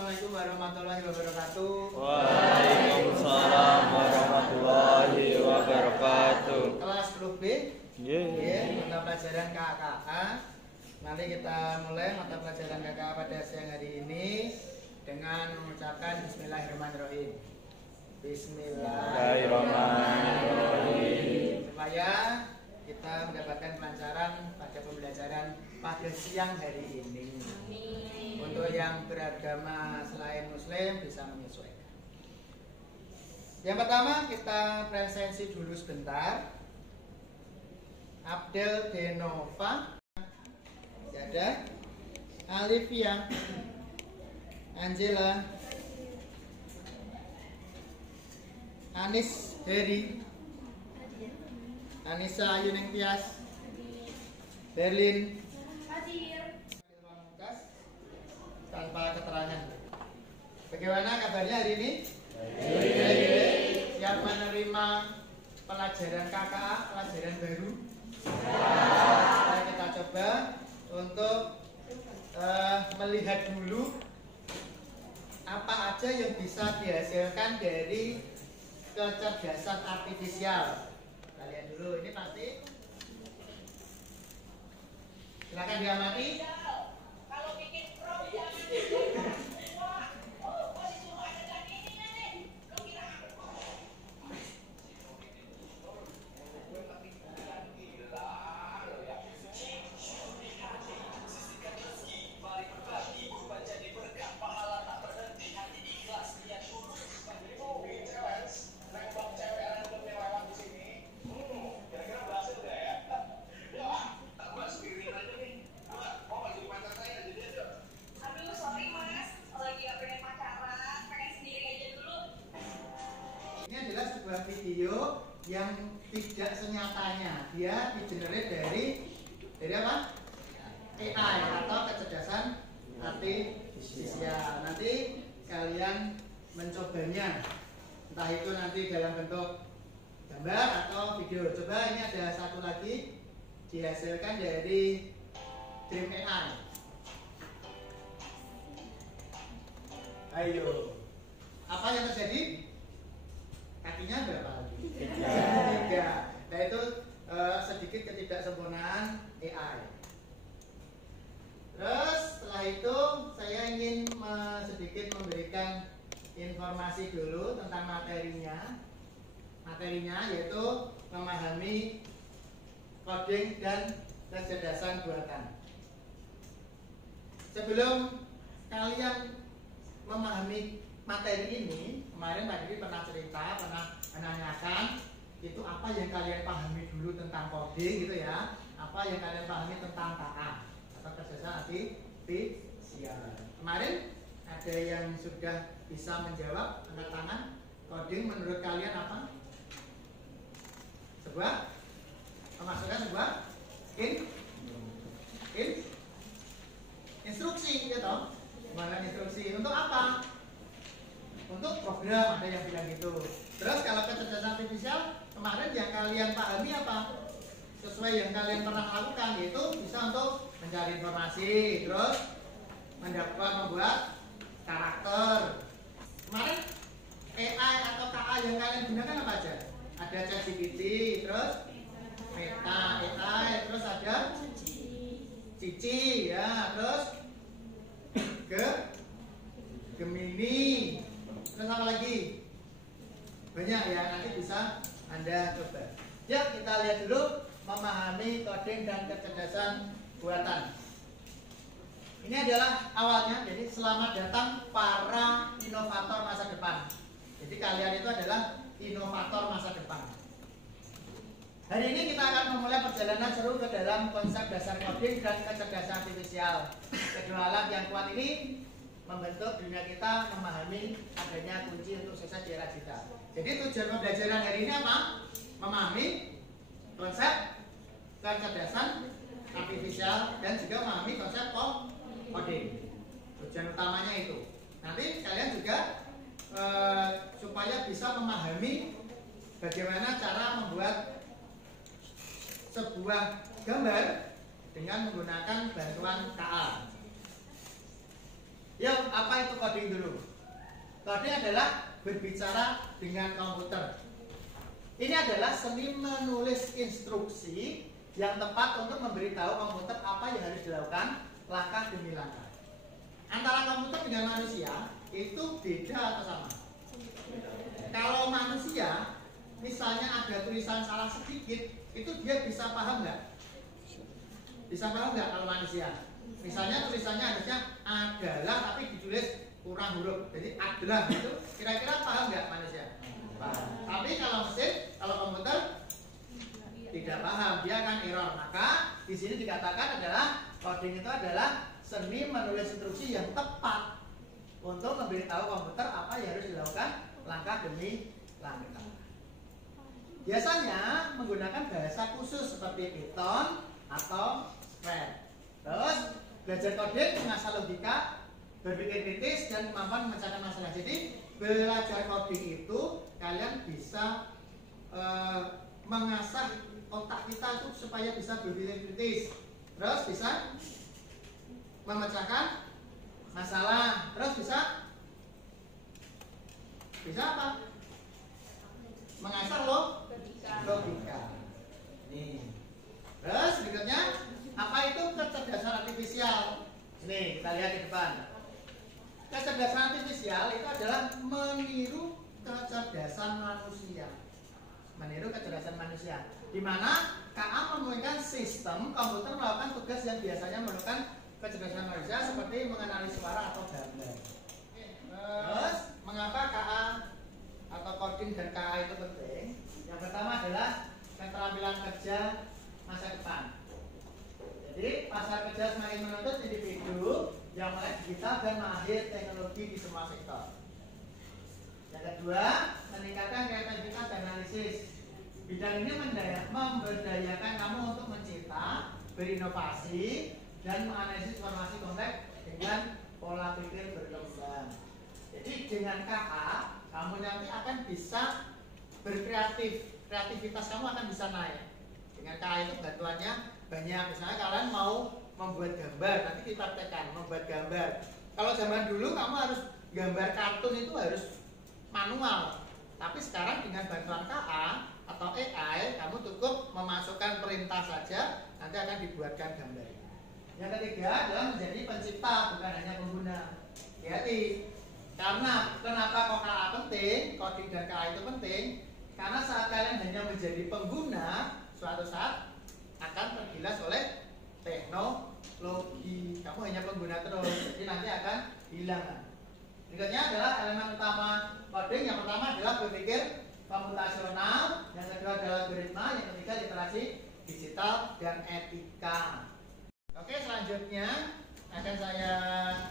Assalamualaikum warahmatullahi wabarakatuh. Waalaikumsalam warahmatullahi wabarakatuh. Kelas 10B. Mata pelajaran KKA. Mari kita mulai mata pelajaran KKA pada siang hari ini dengan mengucapkan Bismillahirrahmanirrahim. Bismillahirrahmanirrahim. Supaya kita mendapatkan kelancaran pada pembelajaran pada siang hari ini. Untuk yang beragama selain Muslim bisa menyesuaikan. Yang pertama kita presensi dulu sebentar. Abdel Denova, Jada, Alivia, Angela, Anis Heri, Anissa Yuning Tias, Berlin, tanpa keterangan. Bagaimana kabarnya hari ini? Siap menerima pelajaran KKA, pelajaran baru? Nah, kita coba untuk melihat dulu apa aja yang bisa dihasilkan dari kecerdasan artifisial. Kita lihat dulu, ini pasti. Silakan diamati. Kalau bikin pro video yang tidak senyatanya, dia digenerate dari apa? AI atau kecerdasan artifisial. Nanti kalian mencobanya, entah itu nanti dalam bentuk gambar atau video. Coba ini ada satu lagi dihasilkan dari Dream AI. Ayo, apa yang terjadi? Kakinya berapa lagi? 3. Nah itu sedikit ketidaksempurnaan AI. Terus setelah itu saya ingin sedikit memberikan informasi dulu tentang materinya. Materinya yaitu memahami coding dan kecerdasan buatan. Sebelum kalian memahami materi ini, kemarin Pak Didi pernah cerita, pernah menanyakan itu apa yang kalian pahami dulu tentang coding gitu ya, apa yang kalian pahami tentang KA atau kecerdasan artifisial. Kemarin ada yang sudah bisa menjawab, angkat tangan. Coding menurut kalian apa? Memasukkan sebuah instruksi gitu. Gimana instruksi? Untuk apa? Untuk program, ada yang bilang gitu. Terus kalau kecerdasan artifisial kemarin yang kalian pahami apa? Sesuai yang kalian pernah lakukan, yaitu bisa untuk mencari informasi, terus membuat karakter. Kemarin AI atau KA yang kalian gunakan apa aja? Ada ChatGPT, terus Meta AI, terus ada Cici, ya, terus Gemini. Terus apa lagi? Banyak ya, nanti bisa Anda coba. Yuk kita lihat dulu memahami coding dan kecerdasan buatan. Ini adalah awalnya, jadi selamat datang para inovator masa depan. Jadi kalian itu adalah inovator masa depan. Hari ini kita akan memulai perjalanan seru ke dalam konsep dasar coding dan kecerdasan artifisial. Kedua alat yang kuat ini membentuk dunia kita memahami adanya kunci untuk sukses di era digital. Jadi tujuan pembelajaran hari ini apa? Memahami konsep kecerdasan artifisial dan juga memahami konsep coding. Tujuan utamanya itu. Nanti kalian juga supaya bisa memahami bagaimana cara membuat sebuah gambar dengan menggunakan bantuan KA. Yuk, Apa itu coding dulu? Coding adalah berbicara dengan komputer. Ini adalah seni menulis instruksi yang tepat untuk memberitahu komputer apa yang harus dilakukan langkah demi langkah. Antara komputer dengan manusia itu beda atau sama? Kalau manusia, misalnya ada tulisan salah sedikit, itu dia bisa paham nggak? Bisa paham nggak kalau manusia? Misalnya tulisannya harusnya adalah tapi ditulis kurang huruf, jadi adalah itu kira-kira paham nggak manusia? Paham. Tapi kalau mesin, kalau komputer tidak paham, dia akan error. Maka di sini dikatakan adalah coding itu adalah seni menulis instruksi yang tepat untuk memberitahu komputer apa yang harus dilakukan langkah demi langkah. Biasanya menggunakan bahasa khusus seperti Python atau Scratch. Terus belajar coding mengasah logika, berpikir kritis dan kemampuan memecahkan masalah. Jadi belajar coding itu kalian bisa mengasah otak kita itu supaya bisa berpikir kritis, terus bisa memecahkan masalah, terus bisa apa? Mengasah logika. Nih. Terus berikutnya apa itu kecerdasan artifisial? Nih kita lihat di depan. Kecerdasan artifisial itu adalah meniru kecerdasan manusia. Meniru kecerdasan manusia. Di mana KA memungkinkan sistem komputer melakukan tugas yang biasanya memerlukan kecerdasan manusia seperti mengenali suara atau gambar. Terus mengapa KA atau coding dan KA itu penting? Yang pertama adalah keterampilan kerja masa depan. Jadi pasar kerja semakin menuntut individu yang melek digital dan mahir teknologi di semua sektor. Yang kedua, meningkatkan kreativitas dan analisis. Bidang ini memberdayakan kamu untuk mencipta, berinovasi, dan menganalisis informasi kompleks dengan pola pikir berkembang. Jadi dengan KA, kamu nanti akan bisa berkreatif, kreativitas kamu akan bisa naik. Dengan KA itu bantuannya banyak. Misalnya kalian mau membuat gambar, nanti dipraktekkan membuat gambar. Kalau zaman dulu kamu harus gambar kartun itu harus manual. Tapi sekarang dengan bantuan KA atau AI, kamu cukup memasukkan perintah saja, nanti akan dibuatkan gambar. Yang ketiga adalah menjadi pencipta, bukan hanya pengguna. Hati-hati. Karena kenapa kok KA penting, coding dan KA itu penting? Karena saat kalian hanya menjadi pengguna, suatu saat akan tergilas oleh teknologi. Kamu hanya pengguna terus, jadi nanti akan hilang. Berikutnya adalah elemen utama coding. Yang pertama adalah berpikir komputasional, yang kedua adalah algoritma, yang ketiga literasi digital dan etika. Oke, selanjutnya akan saya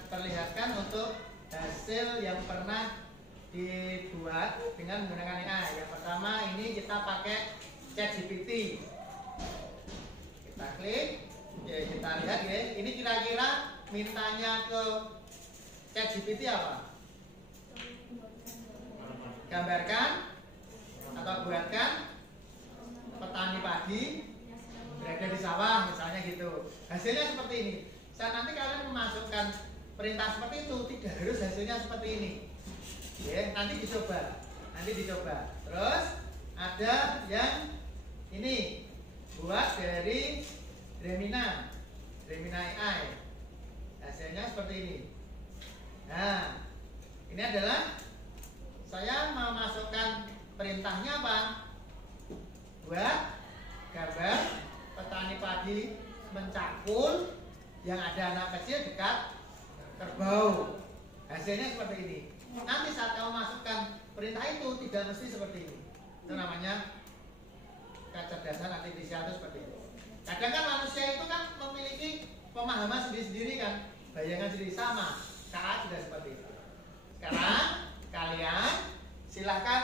perlihatkan untuk hasil yang pernah dibuat dengan menggunakan AI. Yang pertama ini kita pakai ChatGPT. Kita klik, ya, kita lihat ya. Ini kira-kira mintanya ke ChatGPT apa? Gambarkan atau buatkan petani padi berada di sawah, misalnya gitu. Hasilnya seperti ini. Saat nanti kalian memasukkan perintah seperti itu, tidak harus hasilnya seperti ini. Ya, nanti dicoba. Terus ada yang ini buat dari Gemini AI. Hasilnya seperti ini. Nah, ini adalah saya mau masukkan perintahnya apa? Buat gambar petani padi mencakul yang ada anak kecil dekat kerbau. Hasilnya seperti ini. Nanti saat kamu masukkan perintah itu tidak mesti seperti ini. Itu namanya kecerdasan artifisial itu seperti itu. Kadang kan manusia itu kan memiliki pemahaman sendiri-sendiri kan, bayangan sendiri sama. KA juga seperti itu. Sekarang kalian silahkan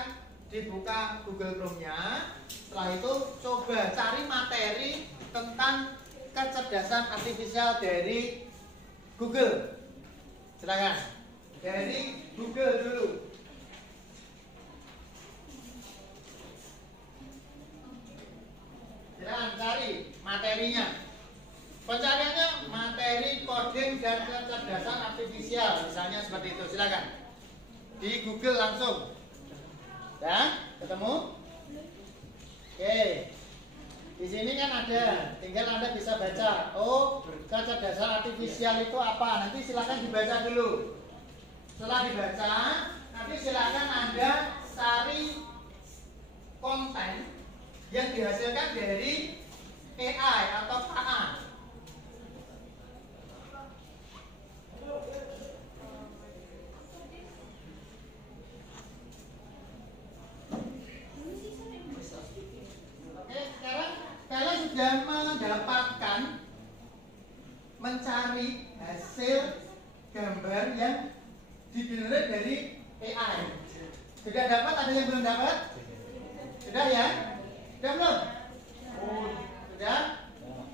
dibuka Google Chrome-nya. Setelah itu coba cari materi tentang kecerdasan artifisial dari Google. Silakan dari Google dulu. Silakan cari materinya. Pencariannya materi, coding, dan kecerdasan artifisial, misalnya seperti itu. Silakan di Google langsung. Ya, ketemu? Oke. Di sini kan ada, tinggal Anda bisa baca. Oh, kecerdasan artifisial itu apa? Nanti silakan dibaca dulu. Setelah dibaca, nanti silakan Anda cari konten yang dihasilkan dari AI atau KA. Oke, sekarang kalian sudah mendapatkan mencari hasil gambar yang digenerate dari AI. Sudah dapat? Ada yang belum dapat? Sudah ya? Sudah belum? Oh, sudah?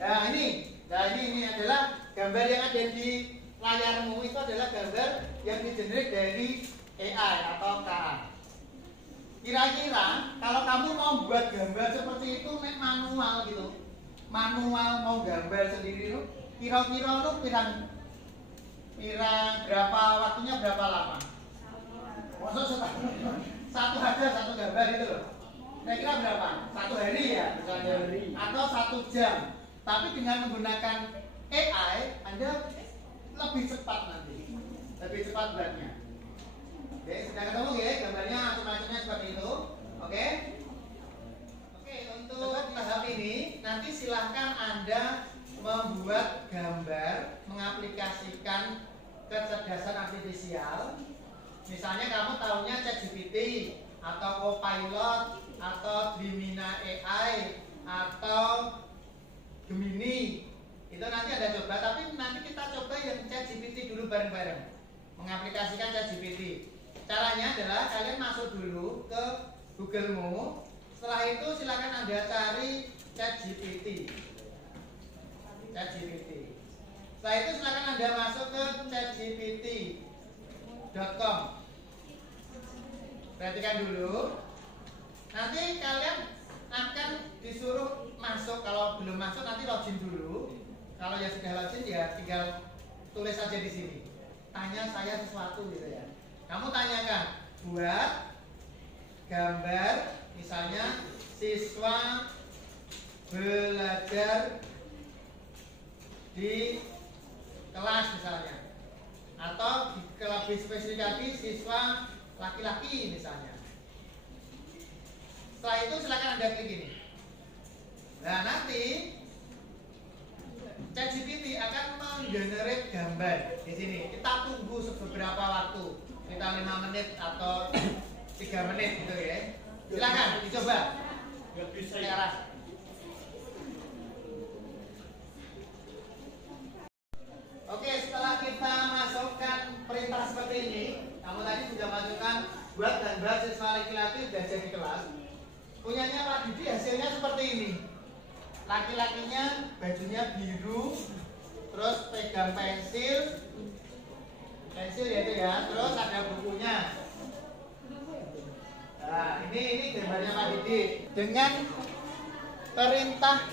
Nah ini adalah gambar yang ada di layarmu. Itu adalah gambar yang digenerate dari AI atau KA. Kira-kira kalau kamu mau buat gambar seperti itu manual gitu, manual mau gambar sendiri itu, kira-kira lu pirang berapa waktunya, berapa lama? Maksud satu gambar itu loh. Kira-kira berapa? 1 hari ya misalnya, atau 1 jam. Tapi dengan menggunakan AI, Anda lebih cepat nanti, lebih cepat buatnya. Oke, sudah ketemu ya gambarnya macam-macamnya seperti itu. Oke. Oke, untuk tahap ini nanti silahkan Anda membuat gambar mengaplikasikan kecerdasan artifisial. Misalnya kamu tahunya ChatGPT atau Copilot atau Gemini AI atau Gemini. Itu nanti Anda coba, tapi nanti kita coba yang ChatGPT dulu bareng-bareng. Mengaplikasikan ChatGPT. Caranya adalah kalian masuk dulu ke Google-mu. Setelah itu silakan Anda cari ChatGPT. Setelah itu silakan Anda masuk ke chatgpt.com. Perhatikan dulu. Nanti kalian akan disuruh masuk. Kalau belum masuk nanti login dulu. Kalau yang sudah login ya tinggal tulis saja di sini. Tanya saya sesuatu gitu ya. Kamu tanyakan, buat gambar misalnya siswa belajar di kelas misalnya, atau lebih spesifik lagi siswa laki-laki misalnya. Setelah itu silakan Anda klik ini. Nah nanti ChatGPT akan menggenerate gambar di sini. Kita tunggu beberapa waktu. Kita 5 menit atau 3 menit gitu ya. Silakan dicoba. Sekarang. Oke, setelah kita masukkan perintah seperti ini, kamu tadi sudah masukkan buat gambar siswa laki-laki belajar di kelas. Punyanya Pak Didi hasilnya seperti ini. Laki-lakinya bajunya biru, terus pegang pensil ya itu ya, terus ada bukunya. Nah ini gambarnya Pak Didi dengan perintah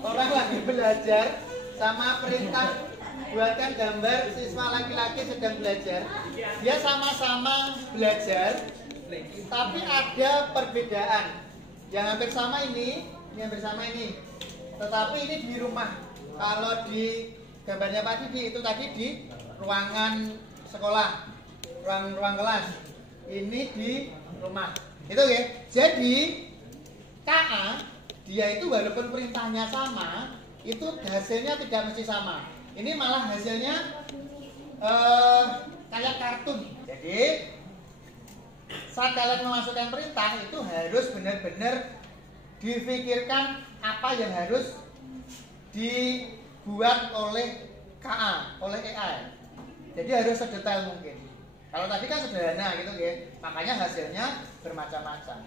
orang lagi belajar sama perintah buatkan gambar siswa laki-laki sedang belajar. Dia sama-sama belajar, tapi ada perbedaan. Yang hampir sama ini hampir sama ini. Tetapi ini di rumah. Kalau di gambarnya Pak Didi itu tadi di ruangan sekolah, ruang kelas. Ini di rumah. Itu ya. Jadi KA dia itu walaupun perintahnya sama, itu hasilnya tidak mesti sama. Ini malah hasilnya kayak kartun. Jadi saat kalian memasukkan perintah itu harus benar-benar difikirkan apa yang harus dibuat oleh KA, oleh AI. Jadi harus sedetail mungkin. Kalau tadi kan sederhana gitu ya, makanya hasilnya bermacam-macam.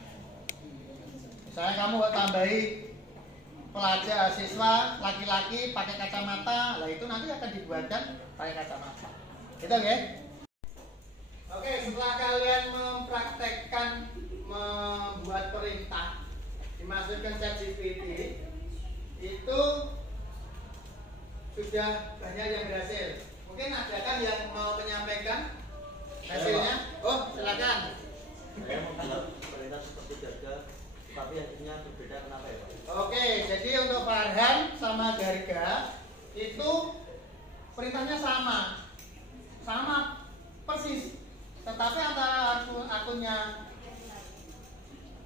Misalnya kamu tambahi pelajar siswa laki-laki pakai kacamata, lah itu nanti akan dibuatkan pakai kacamata. Gitu ya. Oke, setelah kalian mempraktekkan membuat perintah dimasukkan ChatGPT, itu sudah banyak yang berhasil. Mungkin adakah yang mau menyampaikan hasilnya? Oh, silakan. Saya membuat perintah seperti Garga, tapi hasilnya berbeda. Kenapa ya Pak? Oke, jadi untuk Farhan sama Garga itu perintahnya sama persis. Tetapi antara akunnya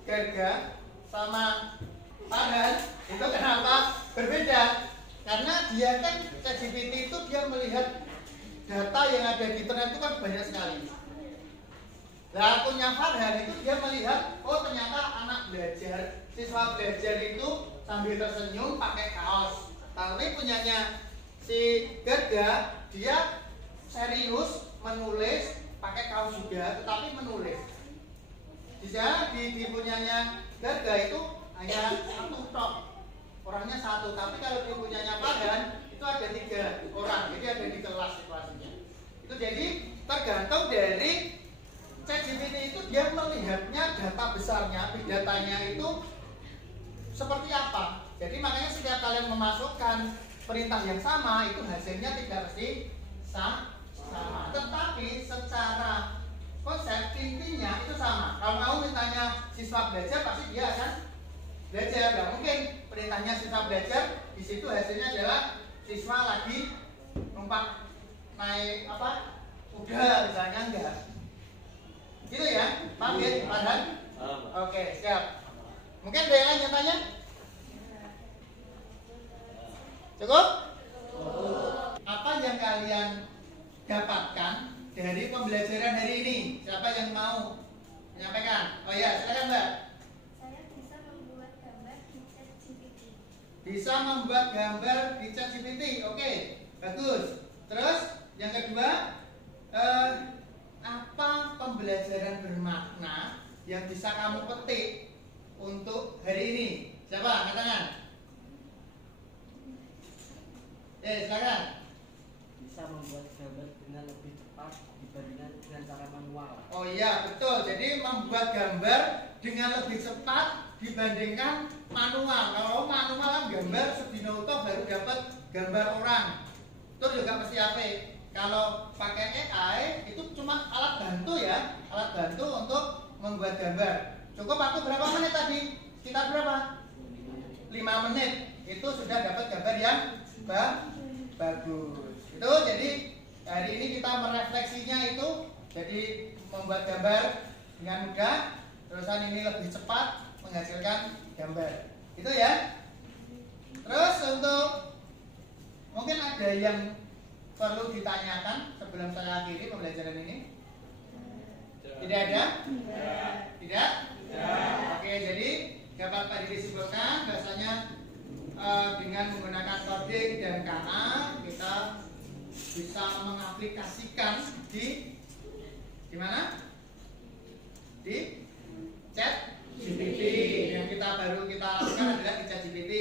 Garga sama Farhan itu kenapa berbeda? Karena dia kan ChatGPT itu dia melihat data yang ada di internet itu kan banyak sekali. Nah, akunnya Farhan itu dia melihat, oh ternyata anak belajar, siswa belajar itu sambil tersenyum pakai kaos. Tapi punyanya si Garga, dia serius menulis pakai kaos juga, tetapi menulis. Di sana di punyanya Garga itu hanya satu tok, orangnya satu. Tapi kalau di punyanya Farhan itu ada 3 orang, jadi ada di kelas situasinya. Itu jadi tergantung dari ChatGPT itu dia melihatnya data besarnya, big datanya itu seperti apa. Jadi makanya setiap kalian memasukkan perintah yang sama itu hasilnya tidak mesti sama. Tetapi secara konsep intinya itu sama. Kalau mau mintanya siswa belajar pasti dia akan belajar. Gak mungkin perintahnya siswa belajar di situ hasilnya adalah siswa lagi numpak naik kuda misalnya, enggak. Gitu ya, paham ya, Farhan? Oke, siap. Mungkin ada yang lain yang tanya? Cukup? Apa yang kalian dapatkan dari pembelajaran hari ini? Siapa yang mau menyampaikan? Oh ya, silakan Mbak. Saya bisa membuat gambar di ChatGPT. Bisa membuat gambar di ChatGPT, oke, bagus. Terus yang kedua, apa pembelajaran bermakna yang bisa kamu petik untuk hari ini? Siapa? Angkat tangan. Silakan. Bisa membuat gambar dengan lebih cepat dibandingkan dengan cara manual. Oh iya, betul. Jadi membuat gambar dengan lebih cepat dibandingkan manual. Kalau manual kan gambar sedino baru dapat gambar orang. Itu juga mesti apa? Kalau pakai AI itu cuma alat bantu ya, alat bantu untuk membuat gambar. Cukup waktu berapa menit tadi? Sekitar berapa? 5 menit. Itu sudah dapat gambar yang bagus. Itu jadi hari ini kita merefleksinya itu jadi membuat gambar dengan mudah, terusan ini lebih cepat menghasilkan gambar. Itu ya. Terus untuk mungkin ada yang perlu ditanyakan sebelum saya akhiri pembelajaran ini? Tidak ada? Tidak? Oke, jadi dapat tadi disimpulkan bahasanya dengan menggunakan coding dan KA kita bisa mengaplikasikan di mana? Di ChatGPT. Yang baru kita lakukan adalah di ChatGPT.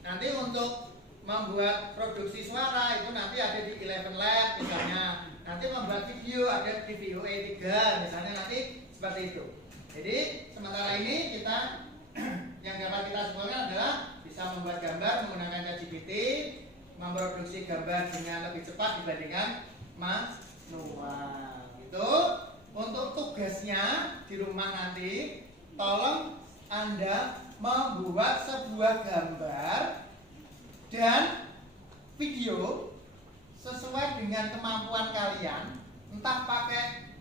Nanti untuk membuat produksi suara itu nanti ada di Eleven Lab misalnya. Nanti membuat video ada di VOE3 misalnya, nanti seperti itu. Jadi sementara ini kita yang dapat kita simpulkan adalah bisa membuat gambar menggunakan ChatGPT, memproduksi gambar dengan lebih cepat dibandingkan manual. Itu untuk tugasnya di rumah nanti, tolong Anda membuat sebuah gambar dan video sesuai dengan kemampuan kalian, entah pakai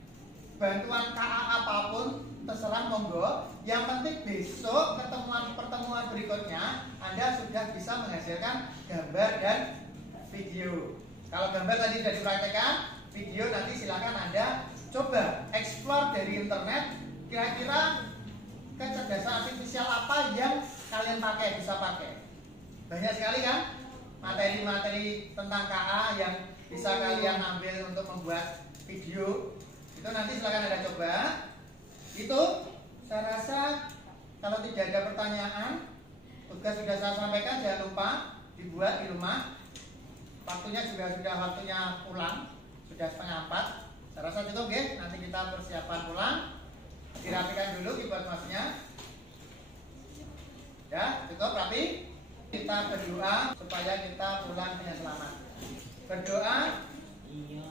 bantuan KA apapun terserah monggo. Yang penting besok pertemuan berikutnya Anda sudah bisa menghasilkan gambar dan video. Kalau gambar tadi sudah dipraktekkan, video nanti silakan Anda coba explore dari internet, kira-kira kecerdasan artifisial apa yang kalian bisa pakai. Banyak sekali kan materi-materi tentang KA yang bisa kalian ambil untuk membuat video. Itu nanti silakan Anda coba. Itu saya rasa kalau tidak ada pertanyaan, tugas sudah saya sampaikan, jangan lupa dibuat di rumah. Waktunya juga sudah waktunya pulang, sudah 3:30. Saya rasa cukup ya. Nanti kita persiapan pulang, dirapikan dulu keyboard mouse-nya. Ya, cukup rapi. Kita berdoa supaya kita pulang dengan selamat. Berdoa. Iya.